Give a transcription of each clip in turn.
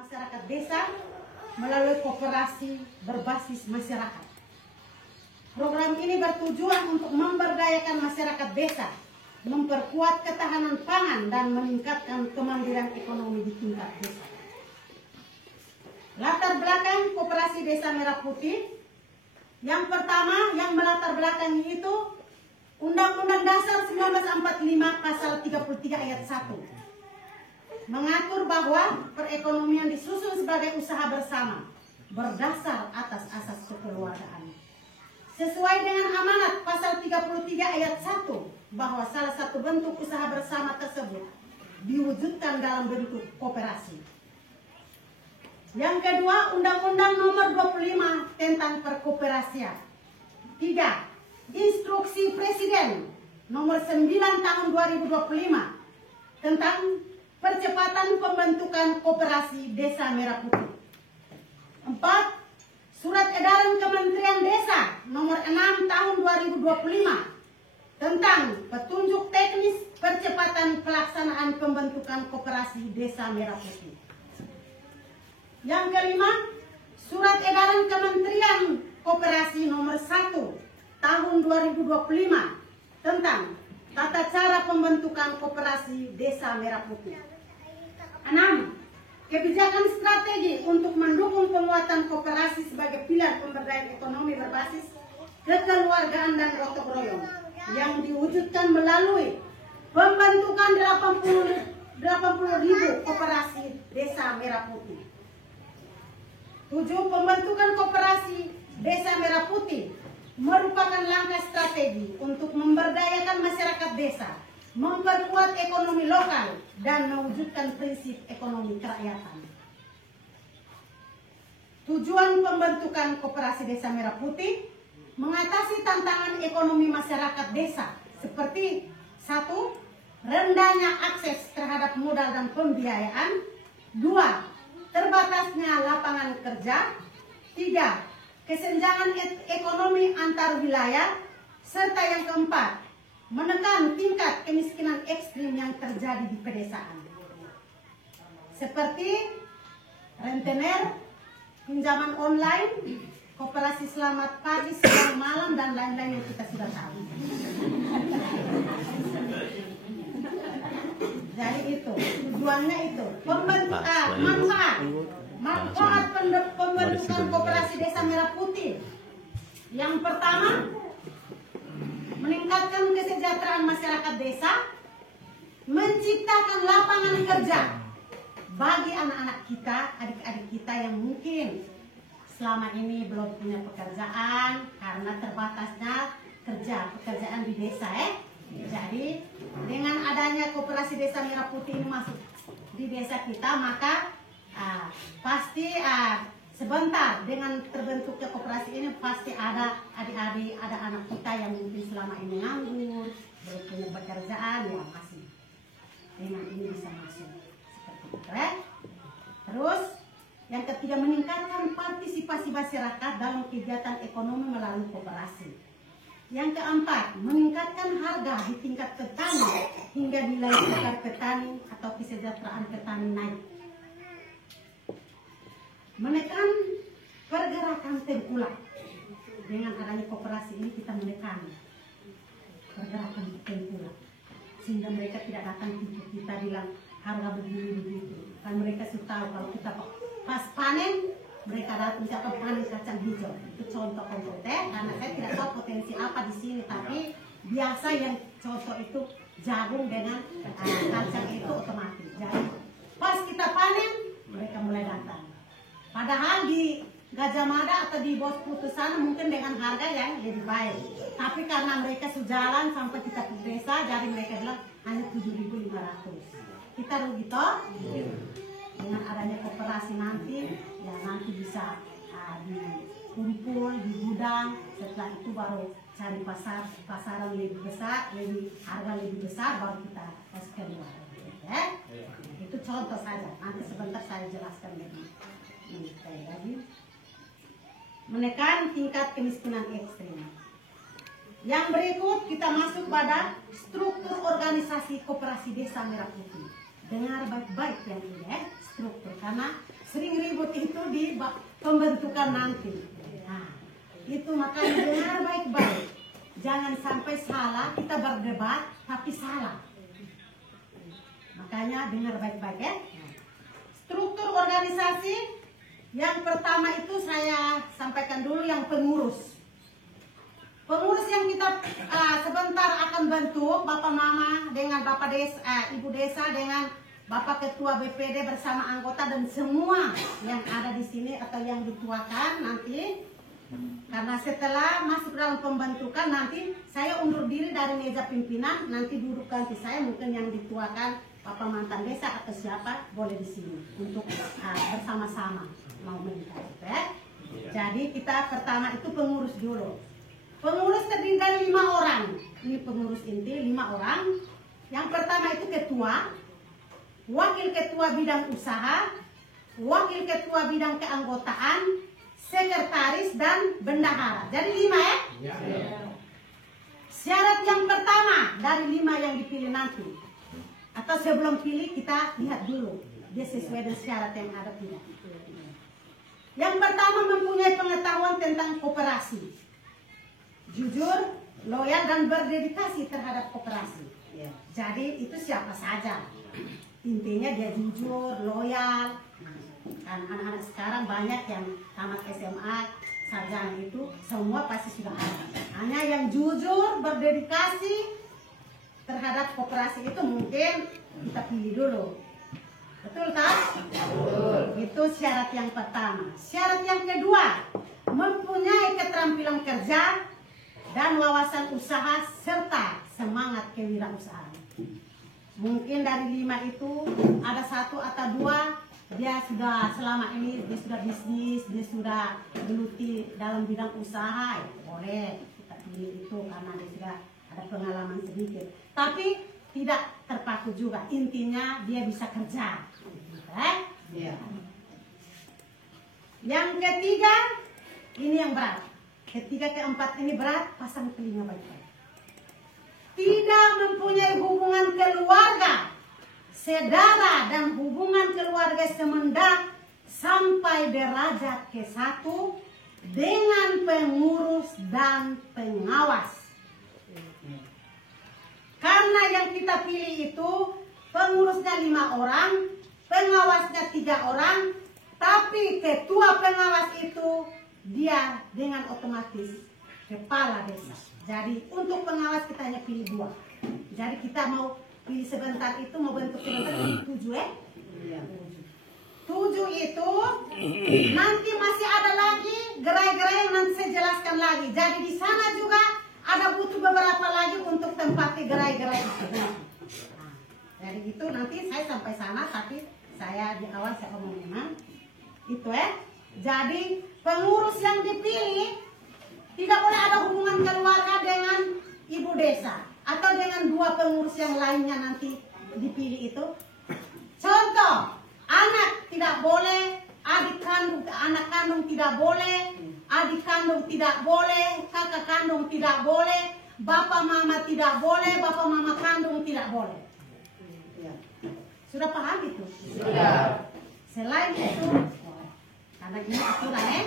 masyarakat desa melalui koperasi berbasis masyarakat. Program ini bertujuan untuk memberdayakan masyarakat desa, memperkuat ketahanan pangan dan meningkatkan kemandirian ekonomi di tingkat desa. Latar belakang Koperasi Desa Merah Putih. Yang pertama yang melatar belakangi itu Undang-Undang Dasar 1945 Pasal 33 Ayat 1 mengatur bahwa perekonomian disusun sebagai usaha bersama berdasar atas asas kekeluargaan. Sesuai dengan amanat Pasal 33 Ayat 1 bahwa salah satu bentuk usaha bersama tersebut diwujudkan dalam bentuk koperasi. Yang kedua, Undang-Undang Nomor 25 tentang Perkoperasian. 3. Instruksi Presiden Nomor 9 Tahun 2025 tentang percepatan pembentukan Koperasi Desa Merah Putih. 4. Surat Edaran Kementerian Desa Nomor 6 Tahun 2025 tentang petunjuk teknis percepatan pelaksanaan pembentukan Koperasi Desa Merah Putih. Yang kelima, Surat Edaran Kementerian Koperasi Nomor 1 Tahun 2025 tentang tata cara pembentukan Koperasi Desa Merah Putih. 6. Kebijakan strategi untuk mendukung penguatan koperasi sebagai pilar pemberdayaan ekonomi berbasis kekeluargaan dan gotong royong yang diwujudkan melalui pembentukan 80.000 koperasi Desa Merah Putih. 7. Pembentukan Koperasi Desa Merah Putih merupakan langkah strategi untuk memberdayakan masyarakat desa, memperkuat ekonomi lokal, dan mewujudkan prinsip ekonomi kerakyatan. Tujuan pembentukan Koperasi Desa Merah Putih mengatasi tantangan ekonomi masyarakat desa seperti 1. Rendahnya akses terhadap modal dan pembiayaan. 2. Terbatasnya lapangan kerja. 3. Kesenjangan ekonomi antar wilayah. Serta yang keempat, menekan tingkat kemiskinan ekstrim yang terjadi di pedesaan. Seperti rentenir, pinjaman online, koperasi selamat pagi, siang, malam, dan lain-lain yang kita sudah tahu. Jadi itu, tujuannya itu, manfaat pembentukan Koperasi Desa Merah Putih. Yang pertama, meningkatkan kesejahteraan masyarakat desa, menciptakan lapangan kerja bagi anak-anak kita, adik-adik kita yang mungkin selama ini belum punya pekerjaan karena terbatasnya pekerjaan di desa. Jadi dengan adanya Koperasi Desa Merah Putih ini masuk di desa kita, maka pasti sebentar dengan terbentuknya koperasi ini pasti ada adik-adik, ada anak kita yang mungkin selama ini nganggur, belum punya pekerjaan, ya masih dengan ini bisa masuk seperti itu. Terus yang ketiga, meningkatkan partisipasi masyarakat dalam kegiatan ekonomi melalui koperasi. Yang keempat, meningkatkan harga di tingkat petani hingga nilai tukar petani atau kesejahteraan petani naik. Menekan pergerakan tengkulak. Dengan adanya koperasi ini kita menekan pergerakan tengkulak, sehingga mereka tidak datang tipu kita bilang harga begini begitu. Kan mereka sudah tahu kalau kita pas panen, mereka datang misalkan panen kacang hijau. Itu contoh konkret, karena saya tidak tahu potensi apa di sini, tapi biasa yang contoh itu jagung dengan kacang itu otomatis. Jadi pas kita panen, mereka mulai datang. Padahal di Gajah Mada atau di Bos Putus sana mungkin dengan harga yang lebih baik. Tapi karena mereka sudah jalan sampai kita ke desa, jadi mereka bilang hanya 7.500. Kita rugi toh? Dengan adanya koperasi nanti, ya nanti bisa dikumpul di gudang. Setelah itu baru cari pasaran lebih besar, harga lebih besar, baru kita kasih keluar. Itu contoh saja. Nanti sebentar saya jelaskan lebih. Jadi menekan tingkat kemiskinan ekstrim. Yang berikut kita masuk pada struktur organisasi Koperasi Desa Merah Putih. Dengar baik-baik yang ini, struktur karena sering ribut itu di pembentukan nanti. Nah, itu makanya dengar baik-baik. Jangan sampai salah, kita berdebat tapi salah. Makanya dengar baik-baik ya. Struktur organisasi yang pertama itu saya sampaikan dulu yang pengurus. Pengurus yang kita sebentar akan bentuk Bapak Mama dengan Bapak Desa, Ibu Desa dengan Bapak Ketua BPD bersama anggota dan semua yang ada di sini atau yang dituakan nanti. Karena setelah masuk dalam pembentukan nanti saya undur diri dari meja pimpinan, nanti duduk ganti saya mungkin yang dituakan Bapak mantan desa atau siapa boleh di sini untuk bersama-sama mau minta. Ya. Jadi kita pertama itu pengurus dulu. Pengurus terdiri dari 5 orang. Ini pengurus inti 5 orang. Yang pertama itu ketua, wakil ketua bidang usaha, wakil ketua bidang keanggotaan, sekretaris dan bendahara. Jadi 5 ya? Ya. Syarat yang pertama dari 5 yang dipilih nanti. Atau sebelum pilih kita lihat dulu dia sesuai dengan syarat yang ada tidak. Yang pertama mempunyai pengetahuan tentang koperasi. Jujur, loyal dan berdedikasi terhadap koperasi. Ya. Jadi itu siapa saja. Intinya dia jujur, loyal. Kan anak-anak sekarang banyak yang tamat SMA, sarjana itu semua pasti sudah ada. Hanya yang jujur, berdedikasi terhadap koperasi itu mungkin kita pilih dulu. Betul tak? Betul. Itu syarat yang pertama. Syarat yang kedua, mempunyai keterampilan kerja dan wawasan usaha serta semangat kewirausahaan. Mungkin dari 5 itu ada 1 atau 2 dia sudah selama ini dia sudah bisnis, dia sudah geluti dalam bidang usaha, ya boleh kita pilih itu karena dia sudah ada pengalaman sedikit. Tapi tidak terpaku juga, intinya dia bisa kerja. Ya. Yang ketiga ini yang berat. Ketiga keempat ini berat, pasang telinga baik-baik. Tidak mempunyai hubungan keluarga, saudara dan hubungan keluarga semendak sampai derajat ke-1 dengan pengurus dan pengawas. Karena yang kita pilih itu pengurusnya 5 orang, pengawasnya 3 orang, tapi ketua pengawas itu dia dengan otomatis kepala desa. Jadi untuk pengawas kita hanya pilih 2. Jadi kita mau pilih sebentar itu mau bentuk sebentar 7 ya? 7 itu nanti masih ada lagi gerai-gerai yang nanti saya jelaskan lagi. Jadi di sana juga ada butuh beberapa lagi untuk tempati gerai-gerai itu. Nah, jadi itu nanti saya sampai sana tapi saya di awal saya omongin itu ya. Jadi pengurus yang dipilih tidak boleh ada hubungan keluarga dengan ibu desa atau dengan 2 pengurus yang lainnya nanti dipilih itu. Contoh, anak tidak boleh, adik kandung, anak kandung tidak boleh, adik kandung tidak boleh, kakak kandung tidak boleh, bapak mama tidak boleh, bapak mama kandung tidak boleh. Sudah paham itu? Sudah. Selain itu, karena ini aturan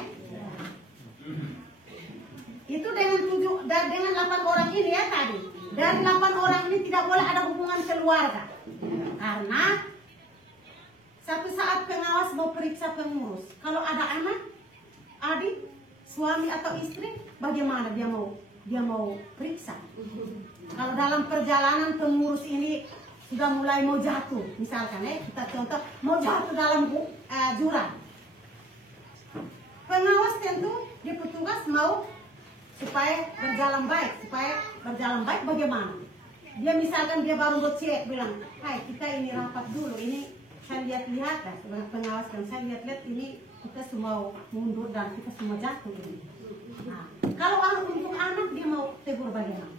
itu dengan 8 orang ini ya tadi. Dari 8 orang ini tidak boleh ada hubungan keluarga. Karena satu saat pengawas mau periksa pengurus. Kalau ada anak, adik, suami atau istri, bagaimana dia mau periksa? Kalau dalam perjalanan pengurus ini sudah mulai mau jatuh, misalkan kita contoh mau jatuh dalam jurang. Pengawas tentu dia petugas mau supaya berjalan baik bagaimana? Dia misalkan dia baru cek bilang, hai kita ini rapat dulu, ini saya lihat-lihat kan, sebagai pengawas kan saya lihat-lihat ini kita semua mundur dan kita semua jatuh ini. Nah, kalau untuk anak dia mau tegur bagaimana?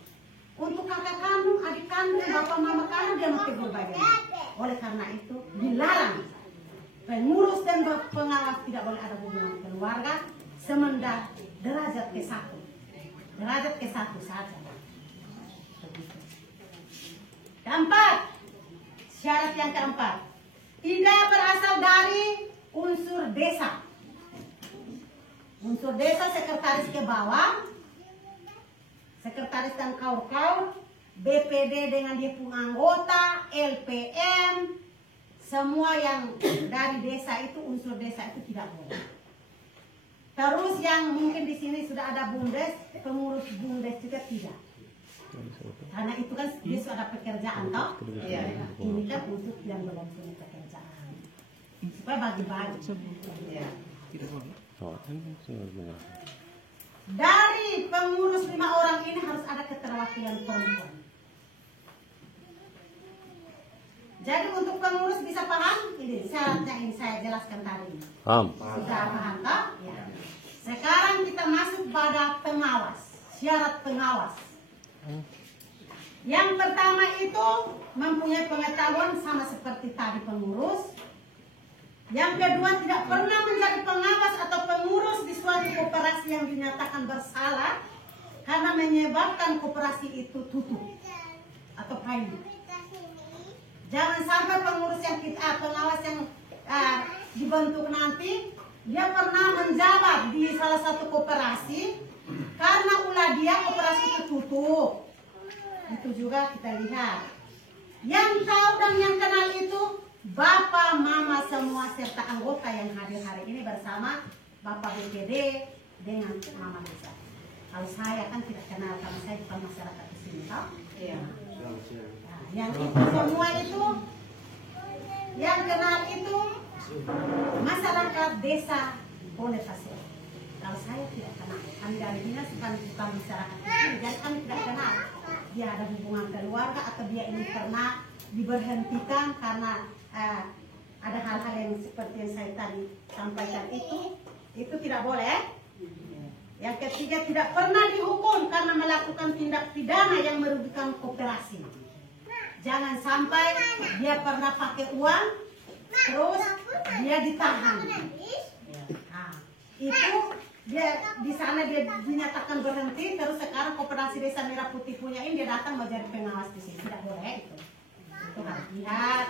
Untuk kakak kandung, adik kandung, bapak mama kandung dia mau tegur bagaimana? Oleh karena itu dilarang pengurus dan pengawas tidak boleh ada hubungan keluarga semendak derajat ke-1. Derajat ke-1 saja. Keempat, syarat yang keempat, tidak berasal dari unsur desa. Unsur desa sekretaris ke bawah, sekretaris dan kaur-kaur, BPD dengan dia pun anggota, LPM, semua yang dari desa itu, unsur desa itu tidak boleh. Terus yang mungkin di sini sudah ada BUMDes, pengurus BUMDes juga tidak. Karena itu kan dia sudah ada pekerjaan toh. Ya, ini kan untuk yang belum punya pekerjaan. Supaya bagi-bagi. Ya. Dari pengurus 5 orang ini harus ada keterwakilan perempuan. Jadi untuk pengurus bisa paham? Ini syaratnya ini saya jelaskan tadi. Paham. Sudah paham toh? Ya. Sekarang kita masuk pada pengawas. Syarat pengawas. Yang pertama itu mempunyai pengetahuan sama seperti tadi pengurus. Yang kedua tidak pernah menjadi pengawas atau pengurus di suatu koperasi yang dinyatakan bersalah karena menyebabkan koperasi itu tutup atau pilot. Jangan sampai pengurus yang pengawas yang dibentuk nanti dia pernah menjabat di salah satu koperasi karena ulah dia koperasi itu tutup. Itu juga kita lihat. Yang tahu dan yang kenal itu Bapak, Mama semua serta anggota yang hadir hari ini bersama Bapak BPD dengan Mama Lisa. Kalau saya kan tidak kenal karena saya bukan masyarakat di sini, toh? Iya. Nah, yang itu semua itu yang kenal itu masyarakat desa Bonepasir. Kalau saya tidak kenal, kami dari dinas bukan masyarakat di sini, jadi kami tidak kenal. Dia ada hubungan keluarga atau dia ini pernah diberhentikan karena ada hal-hal yang seperti yang saya tadi sampaikan itu tidak boleh. Yang ketiga tidak pernah dihukum karena melakukan tindak pidana yang merugikan koperasi. Jangan sampai dia pernah pakai uang terus dia ditahan. Nah, itu dia di sana dia dinyatakan berhenti terus sekarang koperasi Desa Merah Putih punya ini dia datang menjadi pengawas di sini, tidak boleh itu. Itu harus lihat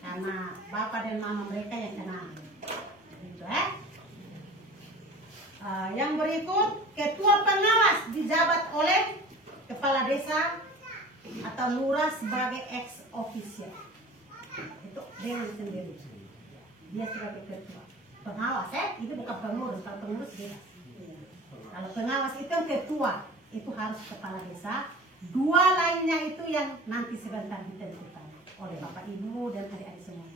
karena bapak dan mama mereka yang kenal. Gitu, yang berikut ketua pengawas dijabat oleh kepala desa atau lurah sebagai ex officio. Itu dengan sendiri. Dia sebagai ketua pengawas, itu bukan pengurus, kalau pengurus beda. Kalau pengawas itu yang ketua, itu harus kepala desa. 2 lainnya itu yang nanti sebentar ditentukan oleh bapak ibu dan adik-adik semua.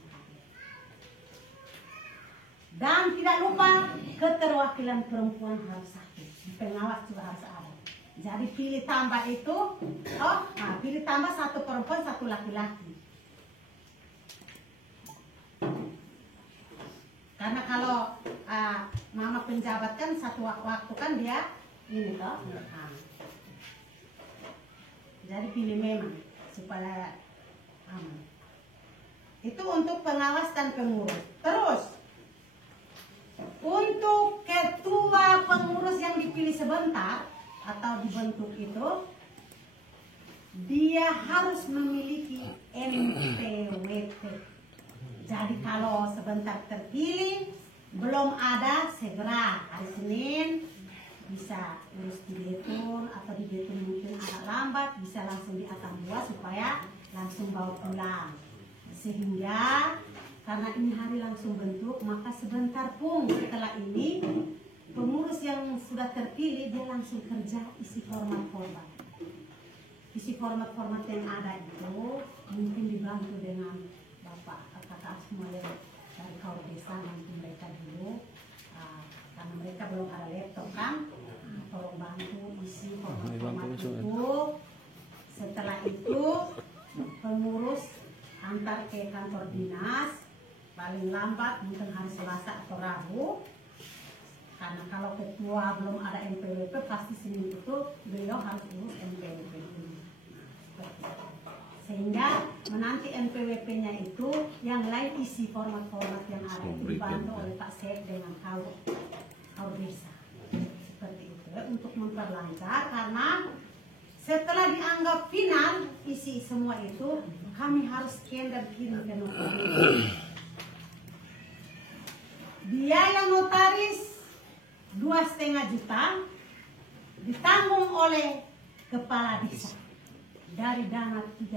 Dan tidak lupa keterwakilan perempuan harus satu, pengawas juga harus ada. Jadi pilih tambah itu, pilih tambah 1 perempuan 1 laki-laki. Karena kalau mama penjabat kan satu waktu kan dia ini toh. Jadi pilih memang supaya aman. Itu untuk pengawas dan pengurus. Terus untuk ketua pengurus yang dipilih sebentar atau dibentuk itu dia harus memiliki NPWP. Jadi kalau sebentar terpilih belum ada segera hari Senin bisa urus di Betun atau di Betun mungkin agak lambat bisa langsung di Atambua supaya langsung bawa pulang. Sehingga karena ini hari langsung bentuk maka sebentar pun setelah ini pengurus yang sudah terpilih dia langsung kerja isi format-format. Isi format-format yang ada itu mungkin dibantu dengan Bapak kakak semua yang dari kaum desa nanti mereka dulu karena mereka belum ada laptop kan, tolong bantu isi format-format itu. Setelah itu pengurus antar ke kantor dinas paling lambat mungkin hari Selasa atau Rabu. Karena kalau ketua belum ada NPWP pasti Senin itu beliau harus urus NPWP ini. Sehingga menanti NPWP-nya itu yang lain isi format-format yang ada itu dibantu oleh Pak Sek dengan kaur desa. Seperti itu untuk memperlancar karena setelah dianggap final isi semua itu kami harus scan dan kirim ke notaris. biaya notaris 2,5 juta ditanggung oleh kepala desa dari dana 3%.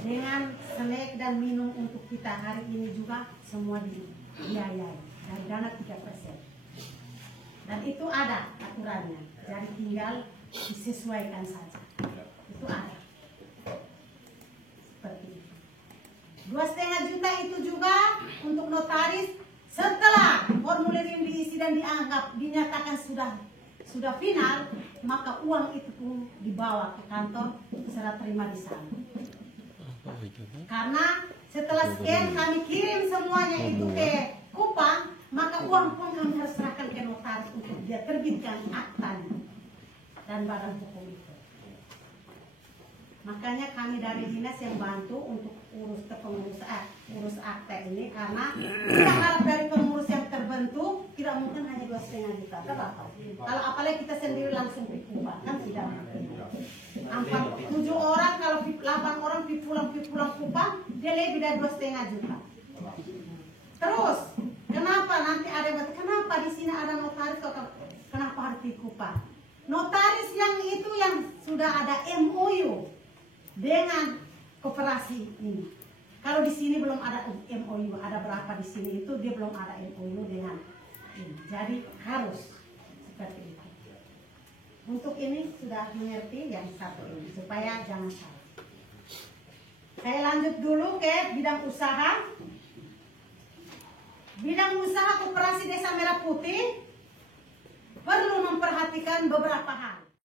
Dengan snack dan minum untuk kita hari ini juga semua dibiayai dari dana 3%. Dan itu ada aturannya, jadi tinggal disesuaikan saja. Itu ada. Seperti itu. 2,5 juta itu juga untuk notaris setelah formulir yang diisi dan dinyatakan sudah final, maka uang itu pun dibawa ke kantor serah terima di sana. Karena setelah scan kami kirim semuanya itu ke Kupang, maka uang pun kami harus serahkan ke notaris untuk dia terbitkan aktanya dan badan hukum itu. Makanya kami dari dinas yang bantu untuk urus akta ini, karena kita harap dari pengurus yang terbentuk tidak mungkin hanya 2,5 juta. Berapa? Kalau apalagi kita sendiri langsung Kupang kan tidak mungkin. 7 orang, kalau 8 orang pulang Kupang, dia lebih dari 2,5 juta. Terus, kenapa nanti ada yang bertanya, kenapa di sini ada notaris, kenapa harus di Kupang? Notaris yang itu yang sudah ada MOU dengan koperasi ini. Kalau di sini belum ada MOU, ada berapa di sini itu dia belum ada MOU dengan ini. Jadi harus seperti itu. Untuk ini sudah mengerti yang satu ini supaya jangan salah. Saya lanjut dulu ke bidang usaha. Bidang usaha koperasi Desa Merah Putih perlu memperhatikan beberapa hal.